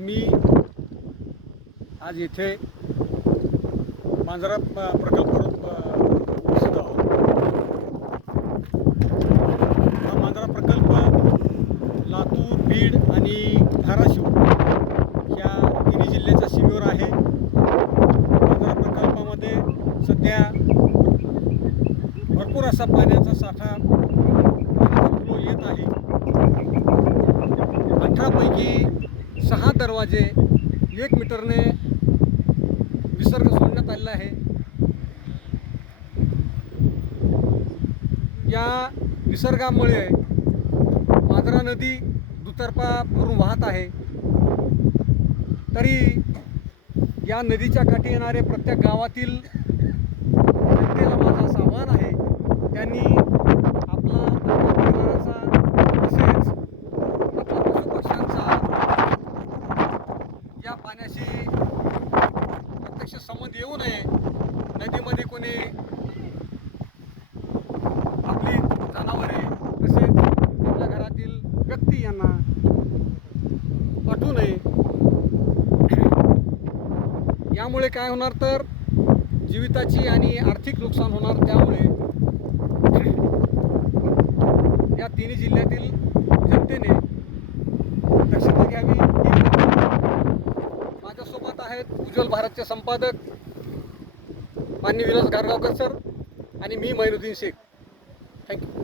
आम्ही आज येथे मांजरा प- प्रकल्पावर उपस्थित आहोत. हा मांजरा प्रकल्प लातूर बीड आणि धाराशिव या तिन्ही जिल्ह्याच्या सीमेवर आहे. मांजरा प्रकल्पामध्ये सध्या भरपूर असा पाण्याचा साठा पाण्याचा फ्लो येत आहे. अठरापैकी सहा दरवाजे एक मीटरने विसर्ग सोडण्यात आलेला आहे. या विसर्गामुळे मांजरा नदी दुतर्फा भरून वाहत आहे. तरी या नदीच्या काठी येणारे प्रत्येक गावातील जनतेला माझं असं आव्हान आहे त्यांनी आपला आपल्या परिवाराचा तसेच आपल्या पशुपक्ष्यांचा या नदीशी प्रत्यक्ष संबंध येऊ नये. नदीमध्ये कोणी आपली जनावरे तसेच आपल्या घरातील व्यक्ती यांना पाठवू नये. यामुळे काय होणार तर जीविताची आणि आर्थिक नुकसान होणार त्यामुळे या तिन्ही जिल्ह्यातील जनतेने दक्षता घ्यावी. आहेत. उज्ज्वल भारतचे संपादक मान्य विलास गारगावकर सर आणि मी मैनुद्दीन शेख. थँक्यू